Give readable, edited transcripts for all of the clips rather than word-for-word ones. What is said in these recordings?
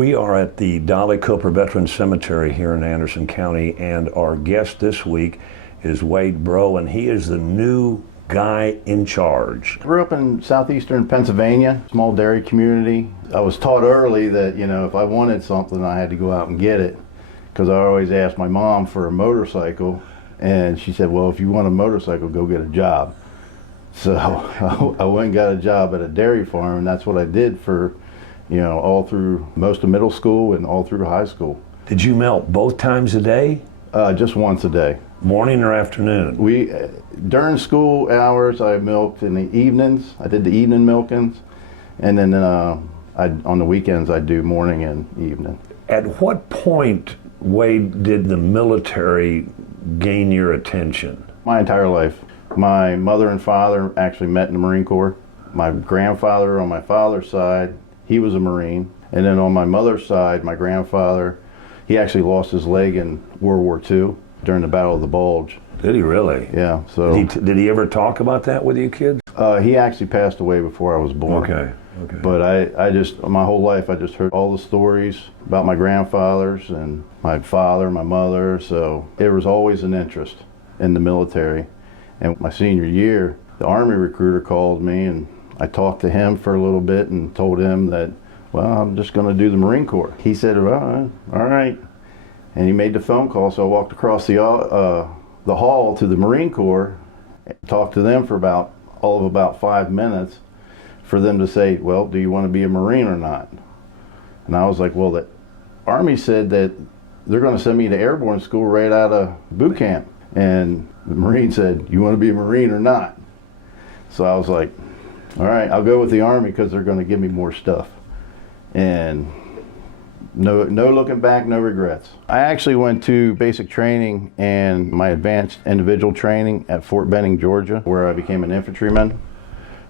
We are at the Dolly Veteran Cemetery here in Anderson County, and our guest this week is Breaud, and he is the new guy in charge. I grew up in southeastern Pennsylvania, small dairy community. I was taught early that, if I wanted something, I had to go out and get it, because I always asked my mom for a motorcycle, and she said, well, if you want a motorcycle, go get a job. So I went and got a job at a dairy farm, and that's what I did for all through most of middle school and all through high school. Did you milk both times a day? Just once a day. Morning or afternoon? During school hours, I milked in the evenings. I did the evening milkings, and then on the weekends, I do morning and evening. At what point, Wade, did the military gain your attention? My entire life. My mother and father actually met in the Marine Corps. My grandfather on my father's side, he was a Marine. And then on my mother's side, my grandfather, he actually lost his leg in World War II during the Battle of the Bulge. Did he really? Yeah. So did he ever talk about that with you kids? He actually passed away before I was born. Okay. But I just, my whole life, I just heard all the stories about my grandfathers and my father, my mother. So there was always an interest in the military. And my senior year, the Army recruiter called me, and I talked to him for a little bit and told him that, well, I'm just going to do the Marine Corps. He said, well, all right. And he made the phone call, so I walked across the hall to the Marine Corps, and talked to them for about 5 minutes for them to say, well, do you want to be a Marine or not? And I was like, well, the Army said that they're going to send me to airborne school right out of boot camp. And the Marine said, you want to be a Marine or not? So I was like, all right, I'll go with the Army because they're going to give me more stuff. And no looking back, no regrets. I actually went to basic training and my advanced individual training at Fort Benning, Georgia, where I became an infantryman.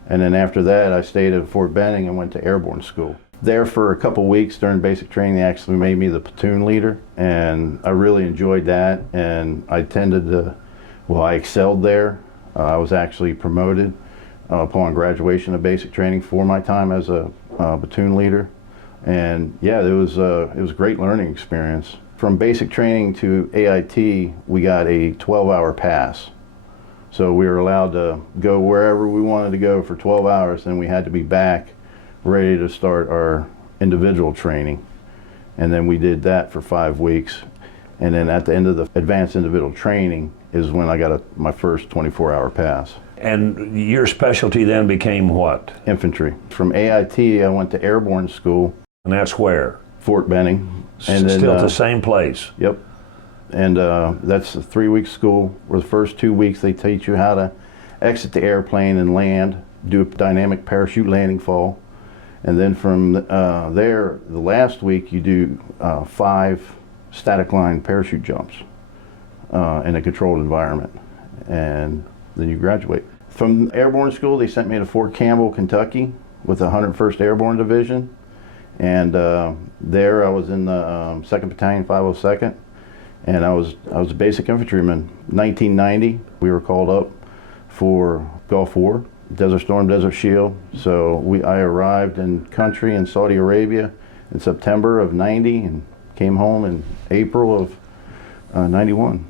And then after that, I stayed at Fort Benning and went to airborne school. There for a couple weeks during basic training, they actually made me the platoon leader, and I really enjoyed that. And I I excelled there. I was actually promoted upon graduation of basic training for my time as a platoon leader. And yeah, it was a great learning experience. From basic training to AIT, we got a 12-hour pass. So we were allowed to go wherever we wanted to go for 12 hours, and we had to be back ready to start our individual training. And then we did that for 5 weeks. And then at the end of the advanced individual training is when I got my first 24-hour pass. And your specialty then became what? Infantry. From AIT, I went to airborne school. And that's where? Fort Benning. And then, still at the same place? Yep. And that's a 3-week school where the first 2 weeks they teach you how to exit the airplane and land, do a dynamic parachute landing fall. And then from there, the last week you do 5 static line parachute jumps in a controlled environment. And then you graduate. From airborne school, they sent me to Fort Campbell, Kentucky with the 101st Airborne Division. And there I was in the 2nd Battalion, 502nd. And I was a basic infantryman. 1990, we were called up for Gulf War, Desert Storm, Desert Shield. So I arrived in country in Saudi Arabia in September of 90 and came home in April of 91.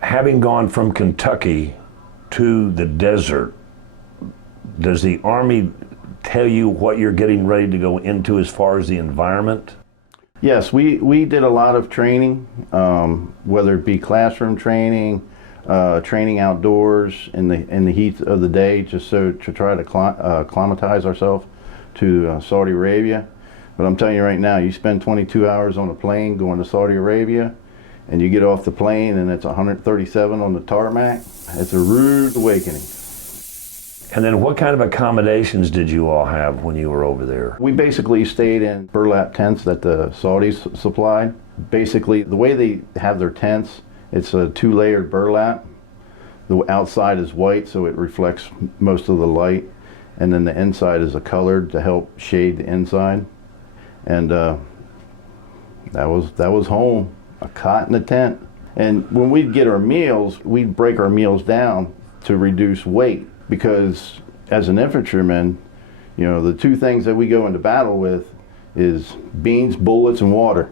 Having gone from Kentucky to the desert, does the Army tell you what you're getting ready to go into as far as the environment? Yes, we did a lot of training, whether it be classroom training, training outdoors in the heat of the day, just so to try to acclimatize ourselves to Saudi Arabia. But I'm telling you right now, you spend 22 hours on a plane going to Saudi Arabia, and you get off the plane and it's 137 on the tarmac. It's a rude awakening. And then what kind of accommodations did you all have when you were over there? We basically stayed in burlap tents that the Saudis supplied. Basically, the way they have their tents, it's a 2-layered burlap. The outside is white, so it reflects most of the light. And then the inside is a colored to help shade the inside. And that was home, a cot in a tent. And when we'd get our meals, we'd break our meals down to reduce weight. Because as an infantryman, the two things that we go into battle with is beans, bullets, and water,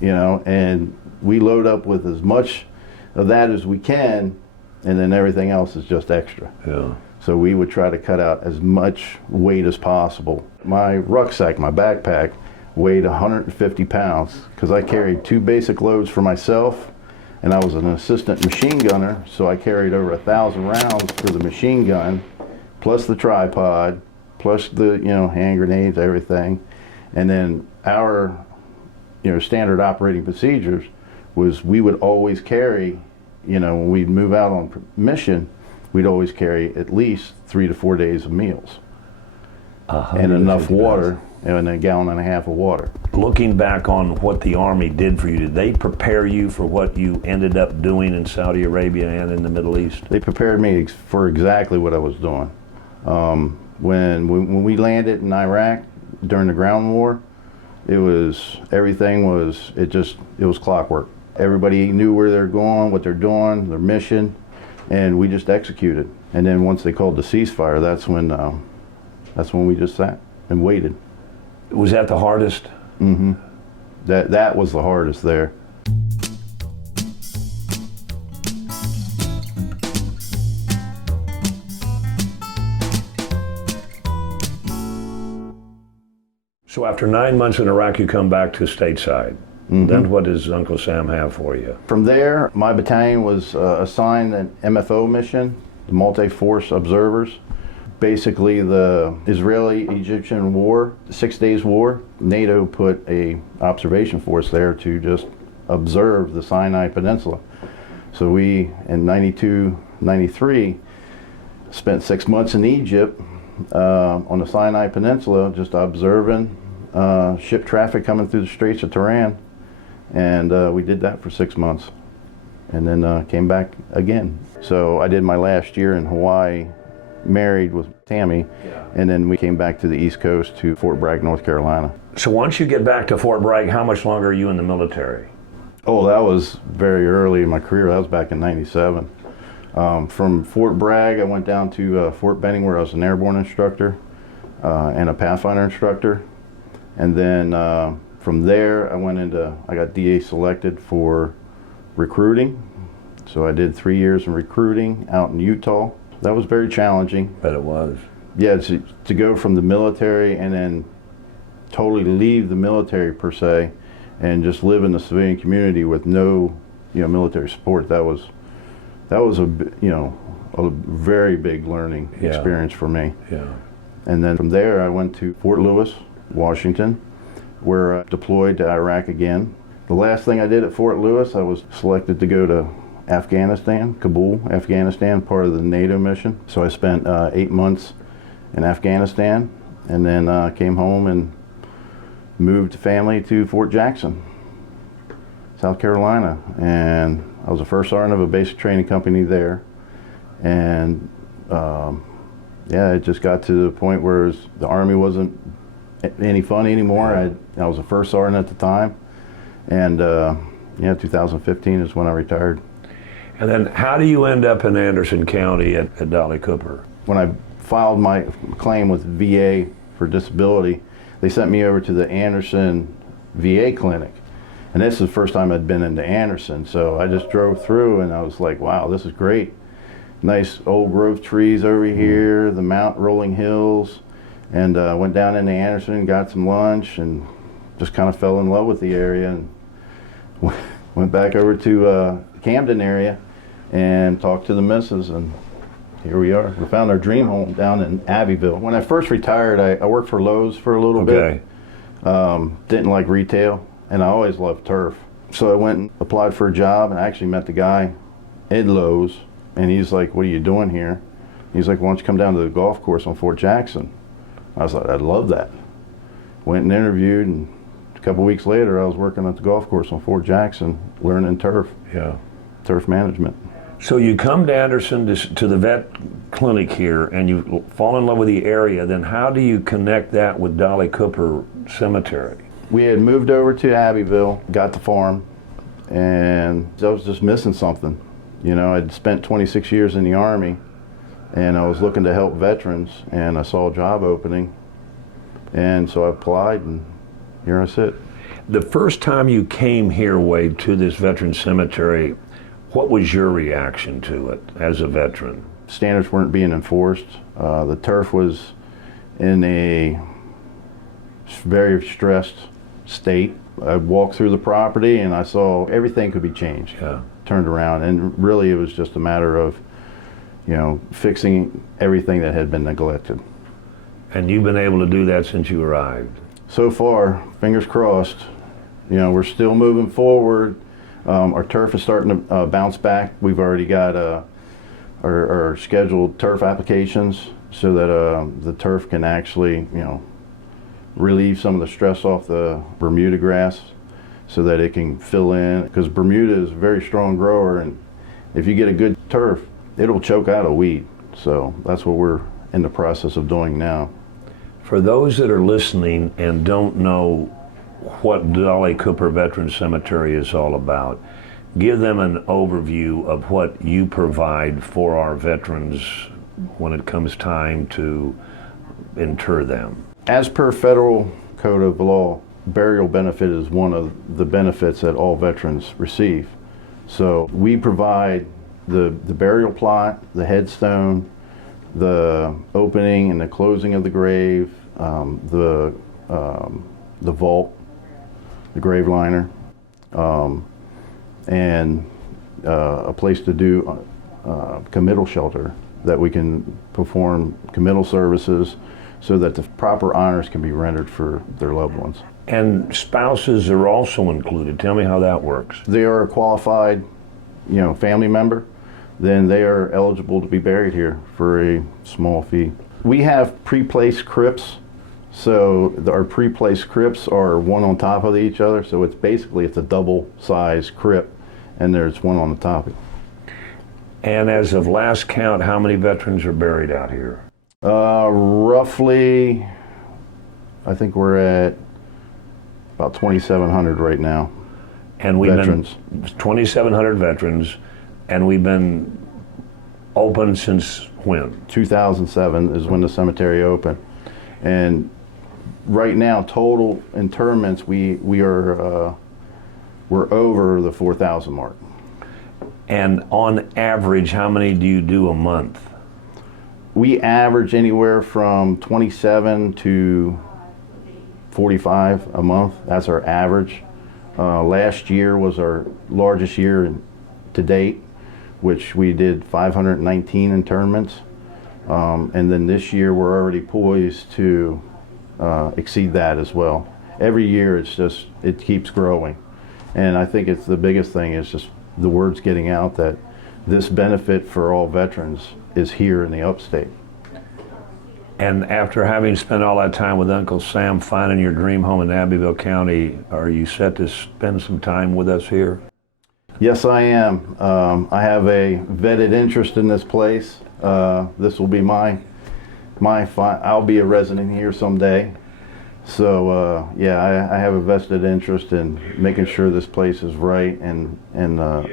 you know, and we load up with as much of that as we can, and then everything else is just extra. Yeah. So we would try to cut out as much weight as possible. My rucksack, my backpack, weighed 150 pounds because I carried 2 basic loads for myself, and I was an assistant machine gunner, so I carried over 1,000 rounds for the machine gun, plus the tripod, plus the, you know, hand grenades, everything. And then our, you know, standard operating procedures was we would always carry, you know, when we'd move out on mission, we'd always carry at least 3 to 4 days of meals and enough water, and a gallon and a half of water. Looking back on what the Army did for you, did they prepare you for what you ended up doing in Saudi Arabia and in the Middle East? They prepared me for exactly what I was doing. When we landed in Iraq during the ground war, it was clockwork. Everybody knew where they're going, what they're doing, their mission, and we just executed. And then once they called the ceasefire, that's when we just sat and waited. Was that the hardest? Mm-hmm. That was the hardest there. So after 9 months in Iraq, you come back to stateside. Mm-hmm. Then what does Uncle Sam have for you? From there, my battalion was assigned an MFO mission, the Multi-Force Observers. Basically, the Israeli-Egyptian war, the 6 days war, NATO put a observation force there to just observe the Sinai Peninsula. So we, in 92, 93, spent 6 months in Egypt on the Sinai Peninsula, just observing ship traffic coming through the Straits of Tiran. And we did that for 6 months, and then came back again. So I did my last year in Hawaii, married with Tammy, and then we came back to the East Coast to Fort Bragg, North Carolina. So once you get back to Fort Bragg, how much longer are you in the military? Oh, that was very early in my career. That was back in '97. From Fort Bragg, I went down to Fort Benning, where I was an airborne instructor and a Pathfinder instructor. And then from there, I got DA selected for recruiting. So I did 3 years in recruiting out in Utah. That was very challenging. Bet it was. Yeah, to go from the military and then totally leave the military per se, and just live in the civilian community with no, you know, military support. That was a very big learning experience for me. Yeah. And then from there, I went to Fort Lewis, Washington, where I deployed to Iraq again. The last thing I did at Fort Lewis, I was selected to go to Afghanistan, Kabul, Afghanistan, part of the NATO mission. So I spent 8 months in Afghanistan, and then came home and moved the family to Fort Jackson, South Carolina. And I was a first sergeant of a basic training company there. And it just got to the point where the Army wasn't any fun anymore. I was a first sergeant at the time. And 2015 is when I retired. And then how do you end up in Anderson County at Dolly Cooper? When I filed my claim with VA for disability, they sent me over to the Anderson VA clinic. And this is the first time I'd been into Anderson. So I just drove through and I was like, wow, this is great. Nice old growth trees over here, the mount rolling hills. And went down into Anderson, got some lunch, and just kind of fell in love with the area. And went back over to Camden area and talked to the missus, and here we are. We found our dream home down in Abbeville. When I first retired, I worked for Lowe's for a little bit. Didn't like retail, and I always loved turf. So I went and applied for a job, and I actually met the guy in Lowe's, and he's like, what are you doing here? He's like, why don't you come down to the golf course on Fort Jackson? I was like, I'd love that. Went and interviewed, and a couple weeks later, I was working at the golf course on Fort Jackson, learning turf management. So you come to Anderson to the vet clinic here, and you fall in love with the area. Then how do you connect that with Dolly Cooper Cemetery? We had moved over to Abbeville, got the farm, and I was just missing something. You know, I'd spent 26 years in the Army, and I was looking to help veterans, and I saw a job opening, and so I applied, and here I sit. The first time you came here, Wade, to this veteran cemetery, what was your reaction to it as a veteran? Standards weren't being enforced. The turf was in a very stressed state. I walked through the property and I saw everything could be changed, turned around, and really it was just a matter of, fixing everything that had been neglected. And you've been able to do that since you arrived? So far, fingers crossed, we're still moving forward. Our turf is starting to bounce back. We've already got our scheduled turf applications so that the turf can actually, relieve some of the stress off the Bermuda grass so that it can fill in. Because Bermuda is a very strong grower, and if you get a good turf, it'll choke out a weed. So that's what we're in the process of doing now. For those that are listening and don't know what Dolly Cooper Veteran Cemetery is all about, give them an overview of what you provide for our veterans when it comes time to inter them. As per federal code of law, burial benefit is one of the benefits that all veterans receive. So we provide the burial plot, the headstone, the opening and the closing of the grave, the vault, the grave liner, and a place to do committal shelter that we can perform committal services so that the proper honors can be rendered for their loved ones. And spouses are also included. Tell me how that works. They are a qualified, family member, then they are eligible to be buried here for a small fee. We have pre-placed crypts, so our pre-placed crypts are one on top of each other, so it's a double-size crypt, and there's one on the top. And as of last count, how many veterans are buried out here? Roughly, I think we're at about 2,700 right now. And we've veterans. been 2,700 veterans, and we've been open since when? 2007 is when the cemetery opened, and right now total interments we're over the 4,000 mark. And on average, how many do you do a month? We average anywhere from 27 to 45 a month. That's our average. Last year was our largest year to date, which we did 519 internments. And then this year we're already poised to exceed that as well. Every year it keeps growing. And I think it's the biggest thing is just the word's getting out that this benefit for all veterans is here in the upstate. And after having spent all that time with Uncle Sam finding your dream home in Abbeville County, are you set to spend some time with us here? Yes, I am. I have a vetted interest in this place. This will be I'll be a resident here someday. So I have a vested interest in making sure this place is right and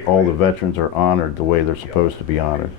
all the veterans are honored the way they're supposed to be honored.